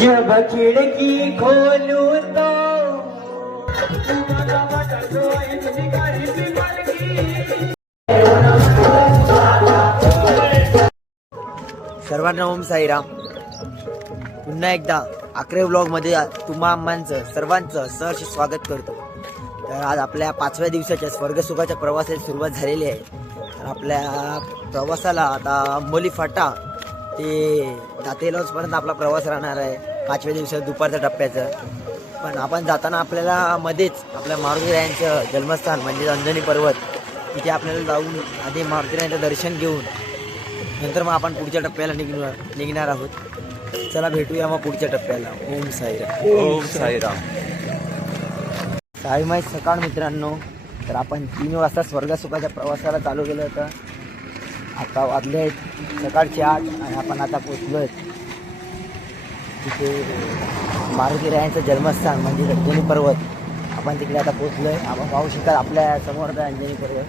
जब खिड़की खोलूं तो सर्वांना ओम साईराम. पुन्हा एकदा आकरे व्लॉगमध्ये तुम्हा आम्हांचं सर्वांचं सहर्ष स्वागत करतो. तर आज आपल्या 5व्या दिवसाच्या स्वर्गसुखाच्या प्रवासाची सुरुवात झालेली आहे. तर आपल्या प्रवासाला आता अंबोली फाटा ते दातेलॉजपर्यंत आपला प्रवास राहणार आहे 5व्या दिवसात दुपारच्या टप्प्याचं. पण आपण जाताना आपल्याला मध्येच आपल्या मारुतीरायांचं जन्मस्थान म्हणजे अंजनी पर्वत तिथे आपल्याला जाऊन आधी मारुतीरायांचं दर्शन घेऊन नंतर मग आपण पुढच्या टप्प्याला निघणार आहोत. चला भेटूया मग पुढच्या टप्प्याला. ओम साईराम. ओम साईराम. टाईम आहे सकाळ मित्रांनो. तर आपण 3 वाजता स्वर्गसुखाच्या प्रवासाला चालू केलं होतं. आता वाजले आहेत सकाळचे 8 आणि आपण आता पोचलो आहेत तिथे मारुतीरायांचं जन्मस्थान म्हणजे अंजनी पर्वत. आपण तिकडे आता पोचलो आहे. आपण पाहू शकता आपल्या समोर अंजनी पर्वत.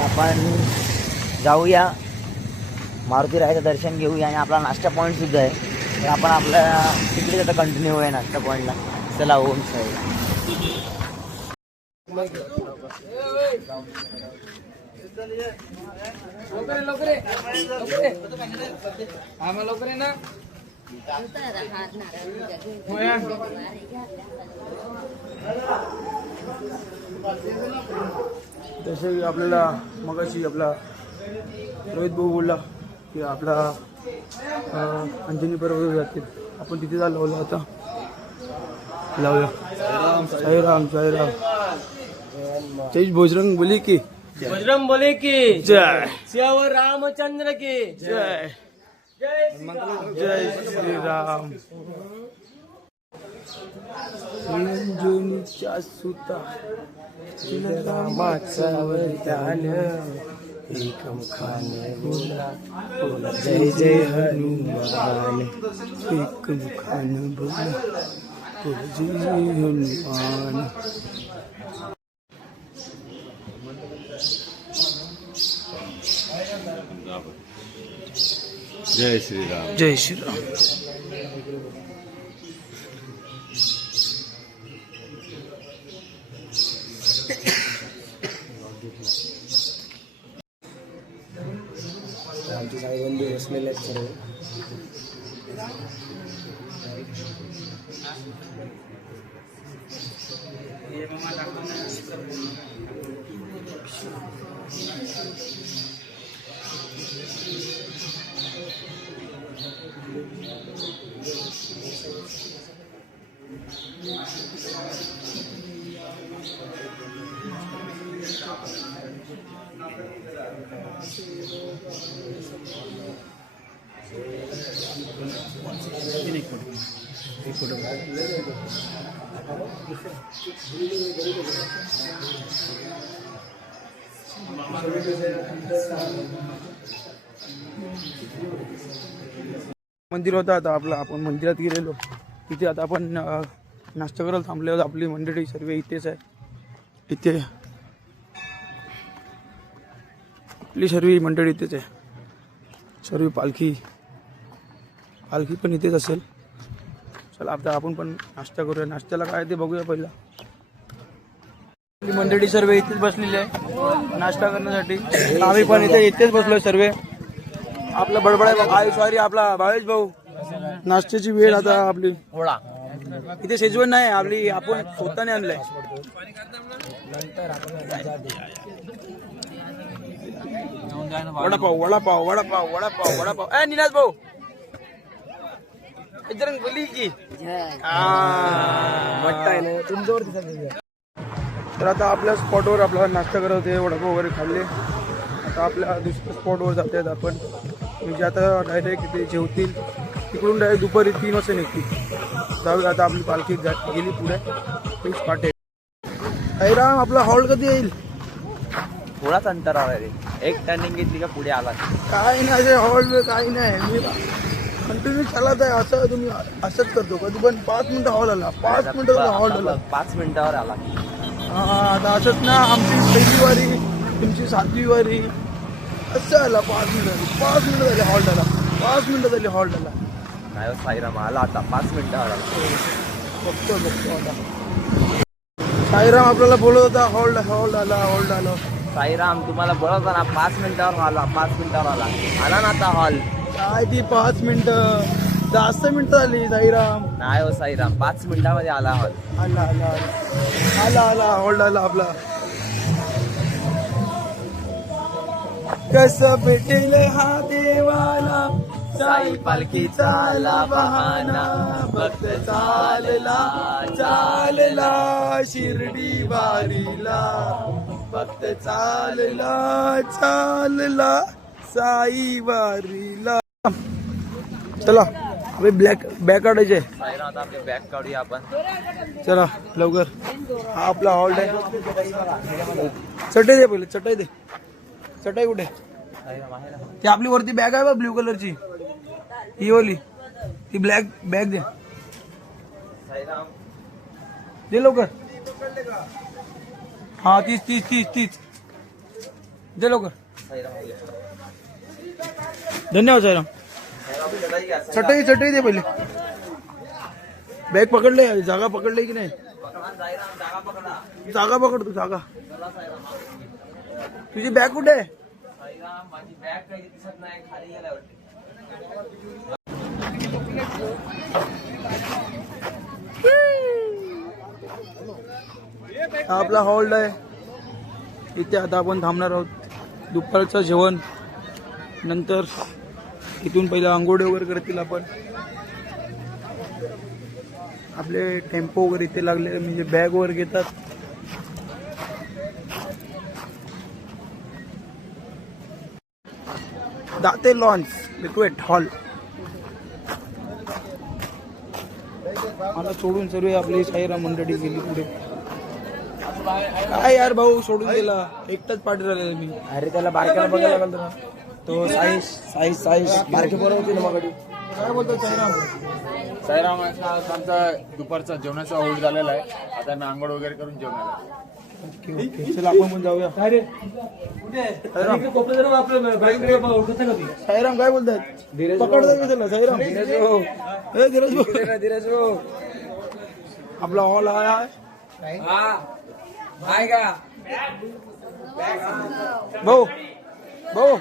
आपण जाऊया मारुतीरायाचं दर्शन घेऊया आणि आपला नाश्ता पॉईंट सुद्धा आहे. तर आपण आपल्या तिकडेच आता कंटिन्यू होऊया नाश्ता पॉईंटला. चला ओम साईराम. जसे आपल्याला मगाशी आपला रोहित भाऊ बोलला की आपला अंजनी पर्वत जातील. आपण तिथे लावला होता. लावूया. साईराम साईराम. जय बजरंग बोली की बजरंग बोले की जय. श्यावर रामचंद्र की जय. जय श्रीराम. अंजनीच्या सुता रामाचा वरदान एकमुखाने बोला बोला जय जय हनुमान. एकमुखाने बोला बोला जय जय हनुमान. जय श्रीराम. जय श्रीराम. आमची साईबंदी बसलेले आहेत सर्व. मंदिर होता आता आपला. आपण मंदिरात गेलेलो. तिथे आता आपण नाश्ता करायला थांबले होते. आपली मंडळी सर्व इथेच आहे. इथे आपली सर्व मंडळी इथेच आहे. सर्व पालखी पण इथेच असेल. चला आता आपण पण नाश्ता करूया. नाश्त्याला काय ते बघूया पहिला. आपली मंडळी सर्व इथेच बसलेली आहे नाश्ता करण्यासाठी. आम्ही पण इथेच बसलोय सर्व. आपला बडबड सॉरी आपला भावेश भाऊ. नाश्त्याची वेळ आता आपली. इथे शेजवण नाही आपली. आपण स्वतःने आणलंय. वडापाव वडापाव वडापाव वडापाव वडापाव. ए निनाद भाऊ जरा बोली की तर आता आपल्या स्पॉटवर आपला नाश्ता करत होते. वडापाव वगैरे खाल्ले. आता आपल्या दुसऱ्या स्पॉटवर जात आहेत आपण. म्हणजे आता डायरेक्ट इथे जेवतील. तिकडून डायरेक्ट दुपारी 3 वाजता निघतील. जाऊया आता. आपली पालखी गेली पुढे. तेच पाटे. साईराम आपला हॉल कधी येईल? थोडाच अंतरावर आहे. एक टर्निंग घेतली का पुढे आला. काय नाही हॉल काही नाही. मी कंटिन्यू चालत आहे. असं तुम्ही असंच करतो कधी पण. 5 मिनिटं हॉल आला. 5 मिनिटं हॉल आला. 5 मिनिटावर आला. आता असंच ना. आमची पहिली वारी तुमची 7वी वारी असं आला. 5 मिनिटं झाले हॉल्ट आला. 5 मिनिटं झाली हॉल्ट आला. नाही हो, साईराम आला आता 5 मिनिटं आला. बघतो आता. साईराम आपल्याला बोलत होता हॉल्ट आला. साईराम तुम्हाला बोलत होता ना 5 मिनिटावर आला. 5 मिनिटावर आला ना आता हॉल. काय ती 5 मिनिटं जास्त मिनिटं झाली. साईराम नाही हो साईराम 5 मिनिटामध्ये आला हॉल. आला हॉल्ट आला आपला. कसं भेटेल हा देवाला साई पालखीचा बहाना भक्त चालला शिर्डी वारीला. भक्त चालला साई वारीला. चला अरे बॅक काढायचे. साईराम आता आपली बॅग काढूया आपण. चला लवकर. हा आपला हॉल्ट आहे. चटई दे पहिले. चटई कुठे? साईराम आहे ना. ती आपली वरती बॅग आहे बा ब्ल्यू कलरची. ही ओली ती ब्लॅक बॅग दे. साईराम दे लवकर. हा तीच दे लवकर. साईराम धन्यवाद साईराम. चटई दे पहिले. बॅग पकडले. जागा पकडले की नाही? जागा पकड तू. जागा तुझी बॅग कुठे आहे? माझी बॅग काही दिसत नाही. खाली गेल्या वाटते. हा आपला हॉल्ट आहे. इथे आता आपण थांबणार आहोत. दुपारचं जेवण नंतर इथून पहिलं आंघोळ वगैरे करतील आपण. आपले टेम्पो वगैरे इथे लागले म्हणजे बॅग वगैरे घेतात. दाते लॉन्च रिक्वेट हॉल. मला सोडून सर्व आपली साईराम मंडळी गेली पुढे. काय यार भाऊ सोडून गेला. एकटाच पाठी राहिलेला मी. अरे त्याला बारक्याला बघायला लागलं ना. तो साईश बारके बरोबर होती ना मगाडी. काय बोलतो साईराम? साईराम आमचा दुपारचा जेवणाचा ओढ झालेला आहे. आता मी आंघोळ वगैरे करून जेवणार आहे. ओके चला आपण पण जाऊया. साईराम काय बोलतात? पकडतात का त्याला? साईराम धीरज भाऊ. आपला हॉल आहे. भाऊ भाऊ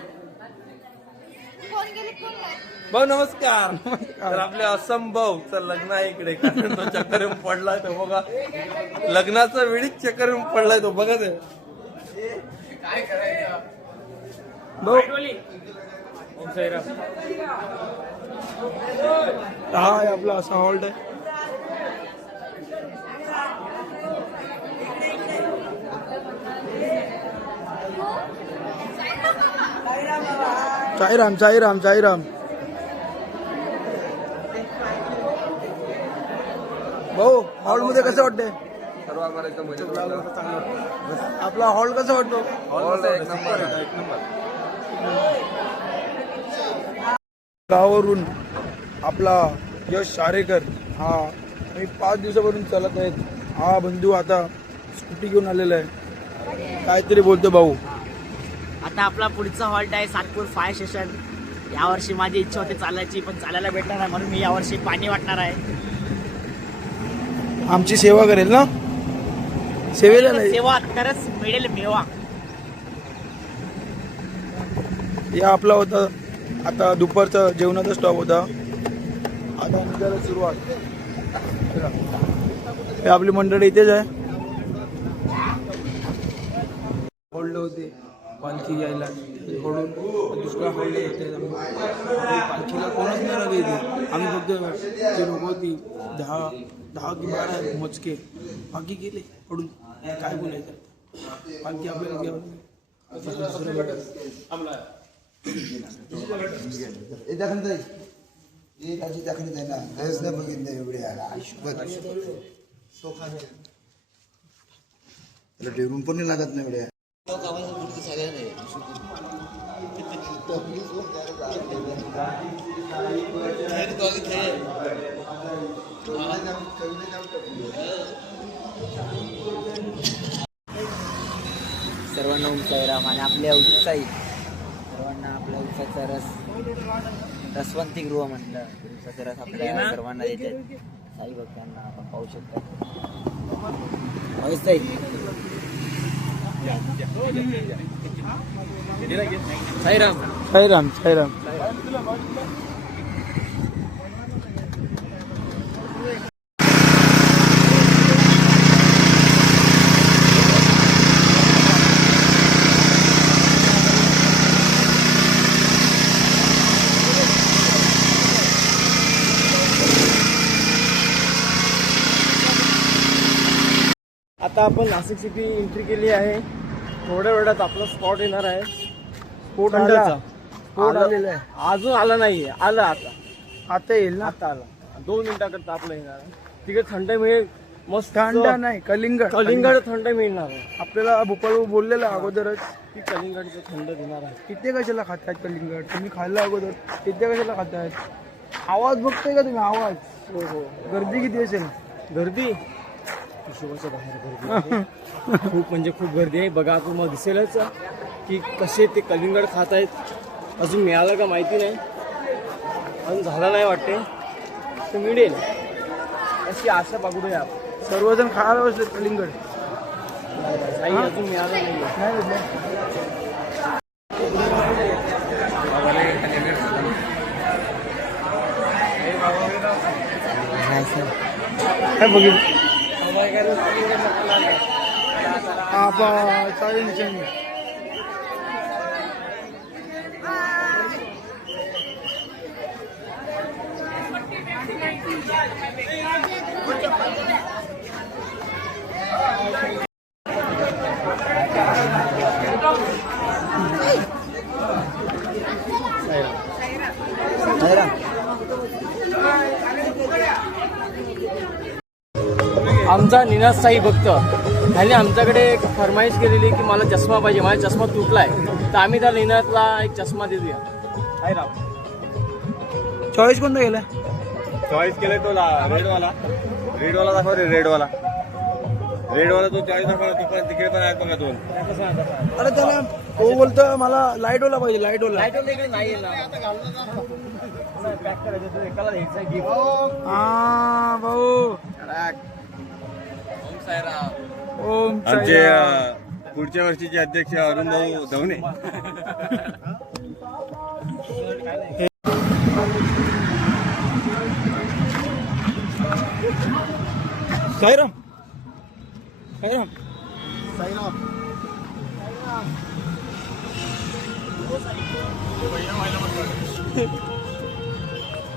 नमस्कार. तर आपल्या असंभवचं लग्न आहे इकडे. कारण तो चक्कर येऊन पडलाय तो बघा. लग्नाचा वेळीच चक्कर येऊन पडलाय तो बघा. ते भाऊ हा आहे आपला असा हॉल्ट आहे. साईराम भाऊ हॉल मध्ये कसं वाटतंय? आपला हॉल कसा वाटतो? गावावरून आपला यश शारेकर हा मी 5 दिवसावरून चालत आहेत. हा बंधू आता स्कूटी घेऊन आलेला आहे. काहीतरी बोलतो भाऊ. आता आपला पुढचा हॉल्ट आहे सातपूर फायर स्टेशन. यावर्षी माझी इच्छा होती चालायची पण चालायला भेटणार नाही म्हणून मी यावर्षी पाणी वाटणार आहे. आमची सेवा करेल ना? सेवेला नाही. सेवा तरच मिळेल मेवा. या आपला होता आता दुपारचा जेवणाचा स्टॉप होता. आता निघायला सुरुवात. हे आपली मंडळी इथेच आहे. होल्ड होते पालखी यायला सोडून दुसरा हॉल्ड येते. पालखीला कोणच नाही राहिले इथे. आम्ही फक्त जे लोक होती 10 की 12 मोजके बाकी गेले पडून. काय बोलायचं? पालखी आपल्याला घ्यावं. डेरून पण लागत नाही एवढ्या. सर्वांना ओम साईराम आणि आपल्या उत्साही सर्वांना आपल्या उत्साहाचा रस रसवंती गृह म्हटलं दिवसाचा रस आपल्या सर्वांना देतात साई भक्तांना आपण पाहू शकतो. मस्त आहे. साईराम. साईराम साईराम. आता आपण नाशिक सिटी एंट्री केली आहे. थोड्या वेळात आपला स्पॉट येणार आहे. स्पोर्ट अंड्याचा स्पोर्ट आलेला आहे. अजून आला नाही, आला आता. आता येईल ना. आता आला. 2 मिनिटाकरता आपलं येणार आहे. तिकडे थंड मिळेल. मस्त थंड नाही कलिंगड. कलिंगड थंड मिळणार आहे. आपल्याला भोपाळ बोललेलं अगोदरच ती कलिंगडचं थंड देणार आहे. किती कशाला खातायत कलिंगड तुम्ही खाल्लं अगोदर किती कशाला खातायत. आवाज बघताय का तुम्ही आवाज. हो हो. गर्दी किती असेल. गर्दी हिशोबाच्या बाहेर गर्दी आहे. खूप म्हणजे खूप गर्दी आहे. बघा तुम्हाला दिसेलच की कसे ते कलिंगड खात आहेत. अजून मिळालं का माहिती नाही, अजून झाला नाही वाटते. तर मिळेल अशी आशा बघूया आपण. सर्वजण खायला बसले कलिंगड. काही अजून मिळालं नाही. नाही भेटलं. काय बघितलं चालेल निशाणी. आमचा निनाद साई भक्त ह्याने आमच्याकडे एक फरमाईश केलेली की मला चष्मा पाहिजे, माझा चष्मा तुटलाय. तर आम्ही त्या निनादला एक चष्मा देऊया. हाय राव. चॉईस कोणता गेला. चॉईस केलाय तो रेडवाला. रेडवाला दाखव रे. रेडवाला तो चॉईस दाखव. तो पण तिकडे पण आहेत बघा 2. अरे त्याला तो बोलतो मला लाईटवाला पाहिजे. लाईटवाला नाही पॅक करायचं. एकाला घ्यायचं गिफ्ट. हा भाऊ. ओम आमचे पुढच्या वर्षीचे अध्यक्ष अरुण भाऊ धवणे. साईराम साईराम साईराम.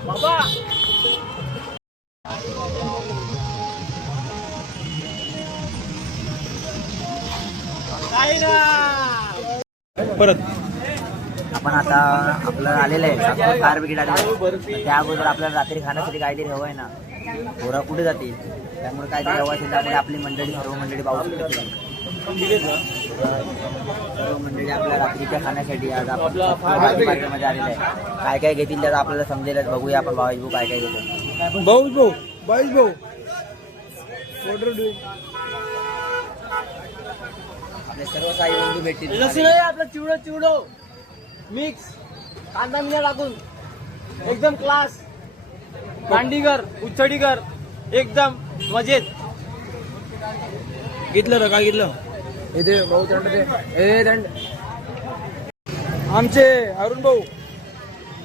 बाबा परत आपण आता आपलं आलेलं आहे फायर ब्रिगेड आलेलं. त्या अगोदर आपल्याला रात्री खाण्यासाठी काहीतरी हवं आहे ना. पोरा कुठे जातील, त्यामुळे काहीतरी हवं असेल. त्यामुळे आपली मंडळी सर्व मंडळी पाहू शकते. सर्व मंडळी आपल्या रात्रीच्या खाण्यासाठी आज आपण मध्ये आलेलं आहे. काय काय घेतील त्यात आपल्याला समजेलच. बघूया आपण भाऊ भाऊ काय काय घेतो. भाऊ भाऊ बाईस भाऊ ऑर्डर. आपले सर्व साई बंधू भेटतील. लसूण आहे आपलं. चिवडो मिक्स कांदा मिळा लागून एकदम क्लास. कांडीगर उचडीगर एकदम मजेत. घेतलं रे. काय घेतलं इथे भाऊ. दंड दे. दंड. आमचे अरुण भाऊ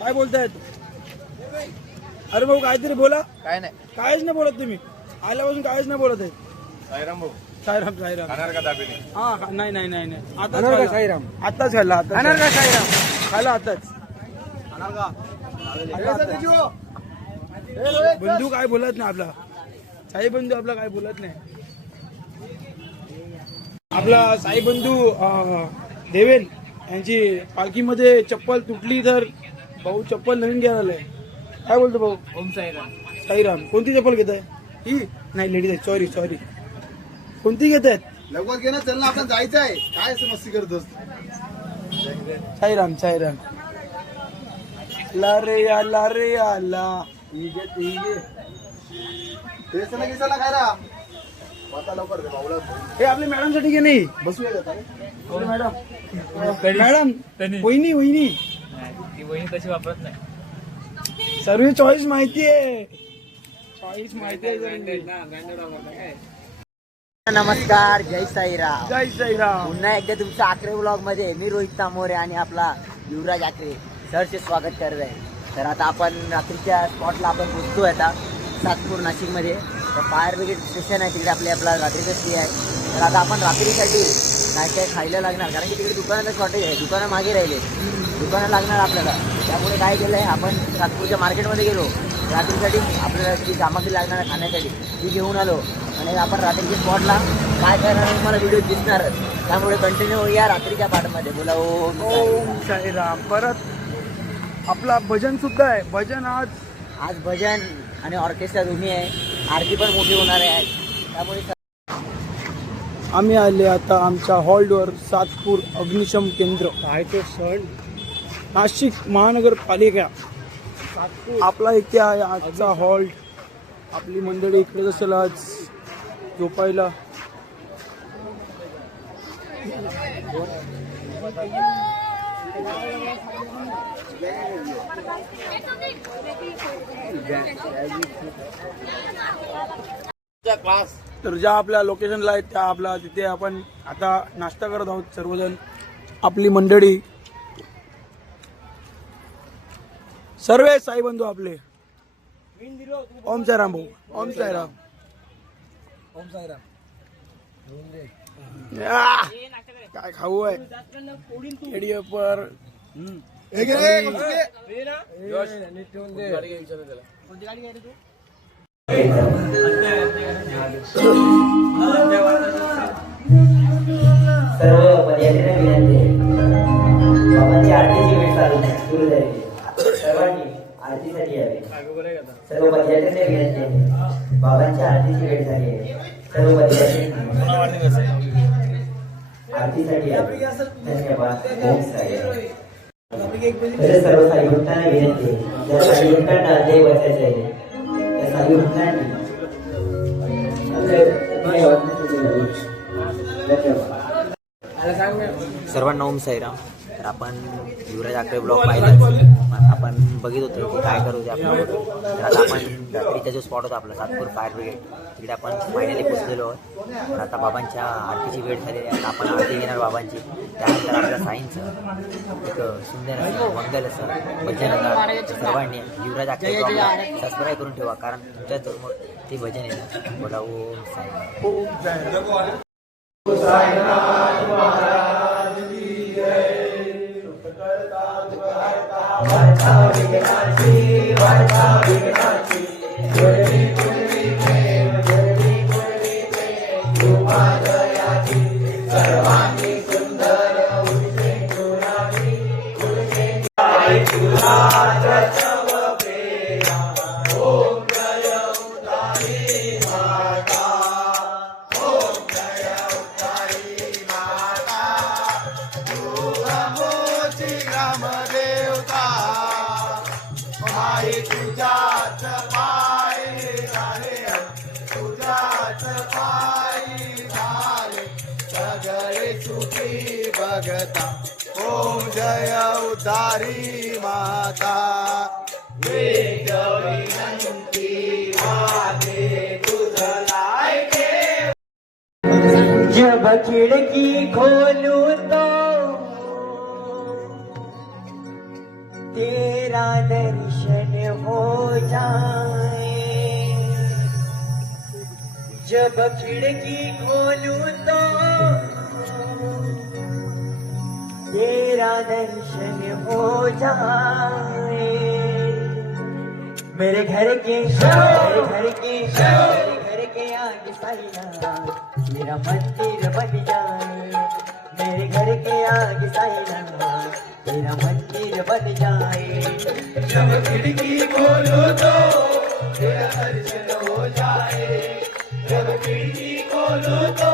काय बोलतायत. अरुण भाऊ काहीतरी बोला. काय नाही. काहीच नाही बोलत तुम्ही. आल्यापासून काहीच नाही बोलत आहे. साईराम भाऊ साईराम साईराम. खाणार का दाबेली. हा नाही नाही नाही नाही. आताच साईराम. आताच खाल्ला. आताच खायला. आताच बंधू काय बोलत नाही. आपला साई बंधू आपला काय बोलत नाही. आपला साई बंधू देवेन यांची पालखीमध्ये चप्पल तुटली तर भाऊ चप्पल नवीन घ्यायला आलाय. काय बोलतो भाऊ. ओम साईराम. साईराम. कोणती चप्पल घेत आहे. ही नाही लेडीज आहे. Sorry sorry. कोणती घेत आहेत. लवकर घे ना. चल ना आपण जायचं आहे. काय असं मस्ती करतोस. साईराम साईराम. ला रे या ला रे या ला. तेच ना घेसाला काय रा. आता लवकर दे भाऊला. हे आपल्या मॅडम साठी की नाही. बसूया का ताई? मॅडम मॅडम वहिनी वहिनी ती वहिनी तशी वापरत नाही. सर्व चॉईस माहिती आहे. चॉईस माहिती आहे. नमस्कार, जय साईराम. जय साईराम. पुन्हा एकदा तुमच्या आकरे ब्लॉग मध्ये मी रोहित तामोरे आणि आपला युवराज आकरे सरचे स्वागत करत आहे. तर आता आपण रात्रीच्या स्पॉटला आपण पोहोचतोय आता सातपूर नाशिकमध्ये. तर फायर ब्रिगेड स्टेशन आहे तिकडे आपला रात्रीचं स्टे आहे. तर आता आपण रात्रीसाठी काय काय खायला लागणार, कारण की तिकडे दुकानाचं शॉर्टेज आहे, दुकानं मागे राहिले, दुकानं लागणार आपल्याला. त्यामुळे काय केलं आहे, आपण सातपूरच्या मार्केटमध्ये गेलो, रात्रीसाठी आपल्याला जी सामग्री लागणार आहे खाण्यासाठी ती घेऊन आलो. आणि आपण रात्रीच्या स्पॉटला काय करणार तुम्हाला व्हिडिओ दिसणारच. त्यामुळे कंटिन्यू या रात्रीच्या पार्टमध्ये. बोला ओम साईराम. परत आपला भजन सुद्धा आहे. भजन आज भजन आणि ऑर्केस्ट्रा दोन्ही आहे. आरती पण मोठी होणार आहे. त्यामुळे आम्ही आले आता आमच्या हॉल्टवर. सातपूर अग्निशम केंद्र, काय तो सण नाशिक महानगरपालिका. आपला इथे आहे आजचा हॉल्ट. आपली मंडळी इकडेच असेल आज झोपायला. तर ज्या आपल्या लोकेशनला आहेत त्या आपला तिथे आपण आता नाश्ता करत आहोत सर्वजण. आपली मंडळी सर्व साई बंधू आपले. ओम साईराम भाऊ. ओम साईराम. ओम साईराम. काय खाऊ आहे एडीएफवर. सर्व पदयात्रेला विनंती आहे, बाबांची आरतीची वेळ सुरू झाली. सर्वांनी आरतीसाठी यावे. सर्व पदयात्रेला विनंती आहे, बाबांची आरतीची वेळ झाली आहे. सर्व पदयात्रेला आरतीसाठी यावे. धन्यवाद. ओम साईराम. सर्व साई भक्तांना विनंती आहे, ज्या साई भक्तांना देव वाचायचे आहे त्या साई भक्तांनी सर्वांना ओम साईराम. तर आपण युवराज आकरे ब्लॉग पाहिला, आपण बघित होतो की काय करू ते आपल्याबरोबर. तर आता आपण रात्रीचा जो स्पॉट होता आपला सातपूर फायर ब्रिगेड, तिकडे आपण फायनली पोचलेलो आहोत. पण आता बाबांच्या आरतीची वेळ झालेली आहे. आता आपण आरती घेणार बाबांची. त्यानंतर आपल्या साईंचं एक सुंदर असं मंगल असं भजन होणार. सर्वांनी युवराज आकरे ब्लॉगला सबस्क्राईब करून ठेवा, कारण तुमच्या जवळ ते भजन येणार. बोला ओम साईराम. ओम साईराम. ओम जय उद्धारी माता. जब खिड़की खोलूं तो तेरा दर्शन हो जाए. जब खिड़की खोलूं तो तेरा दर्शन हो जाए. मेरे घर के आगे साईना मेरा मंदिर बन जाए. मेरे घर के आगे साईना मेरा मंदिर बन जाए. जब खिड़की खोलो तो तेरा दर्शन हो जाए. जब खिड़की खोलो तो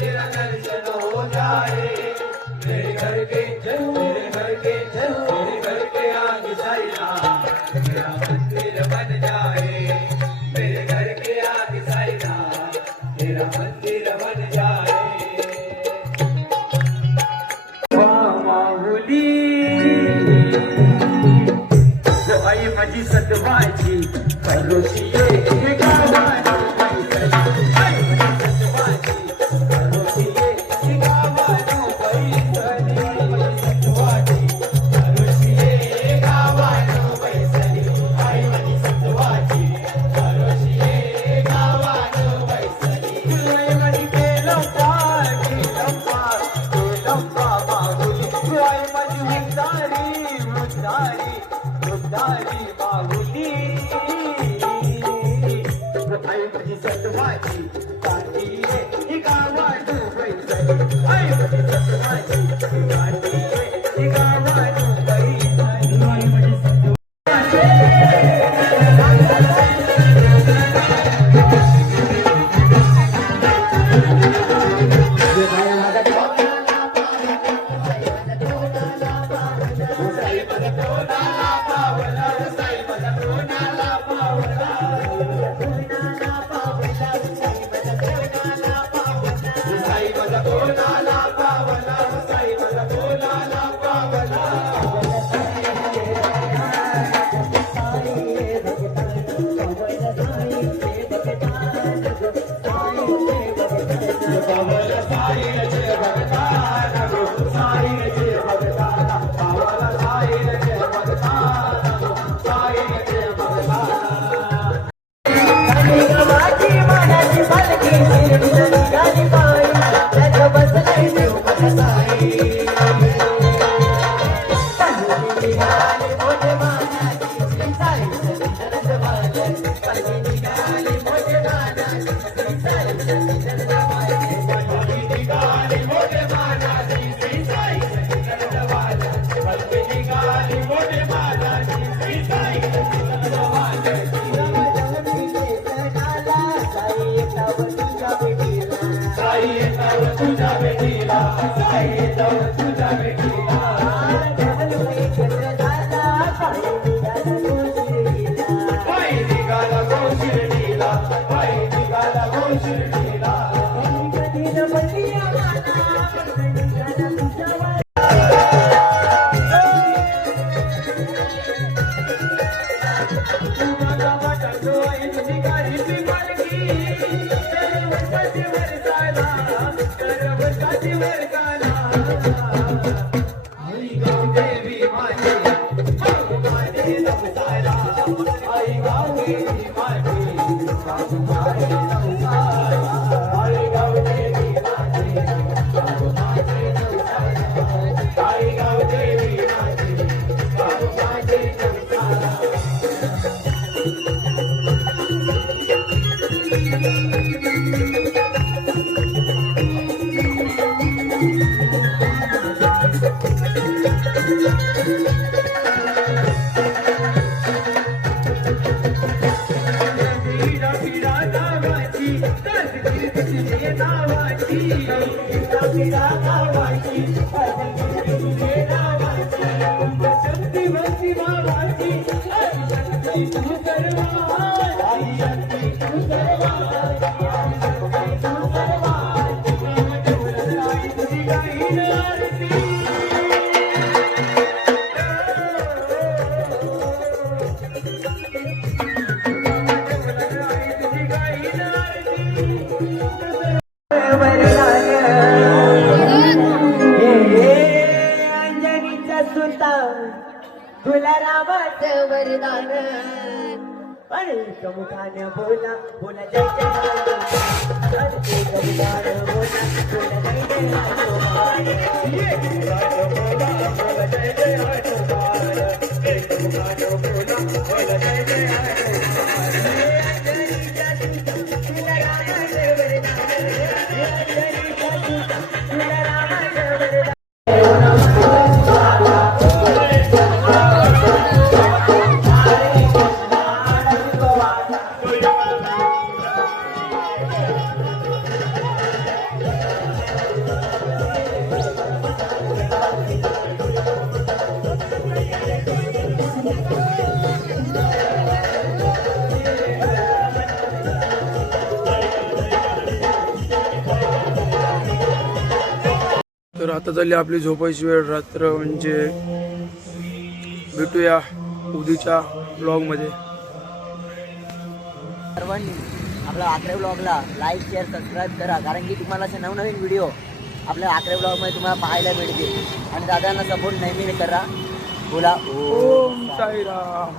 तेरा दर्शन हो जाए. मेरे घर के आगे साईनाम मेरा मंदिर बन जाए. मेरे घर के आगे साईनाम मेरा मंदिर बन जाए. माऊली आई माझी सत्वाची परोशी ये गावानो पैसली सत्वाची परोशी ये गावानो पैसली सत्वाची परोशी ये गावानो पैसली आई मनी सत्वाची परोशी ये गावानो पैसली आई मनी लंपा बाहुली आई मनी मुद्दारी बाहुली आई मनी सत्वाची काठी ये गावानो पैसली आई मनी सत्वाची काठी ये गावानो पैसली आई मनी तुला रामाचं वरदान आणि मुखाने बोला बोला जय जय बोला बोला जय तर आता झाली आपली झोपायची वेळ. रात्र म्हणजे भेटूया उद्याच्या ब्लॉगमध्ये. सर्वांनी आपल्या आकरे ब्लॉगला लाईक शेअर सबस्क्राईब करा, कारण की तुम्हाला असे नवनवीन व्हिडिओ आपल्या आकरे ब्लॉगमध्ये तुम्हाला पाहायला मिळतील. आणि दादांना सपोर्ट नेहमी करा. बोला ओम साईराम.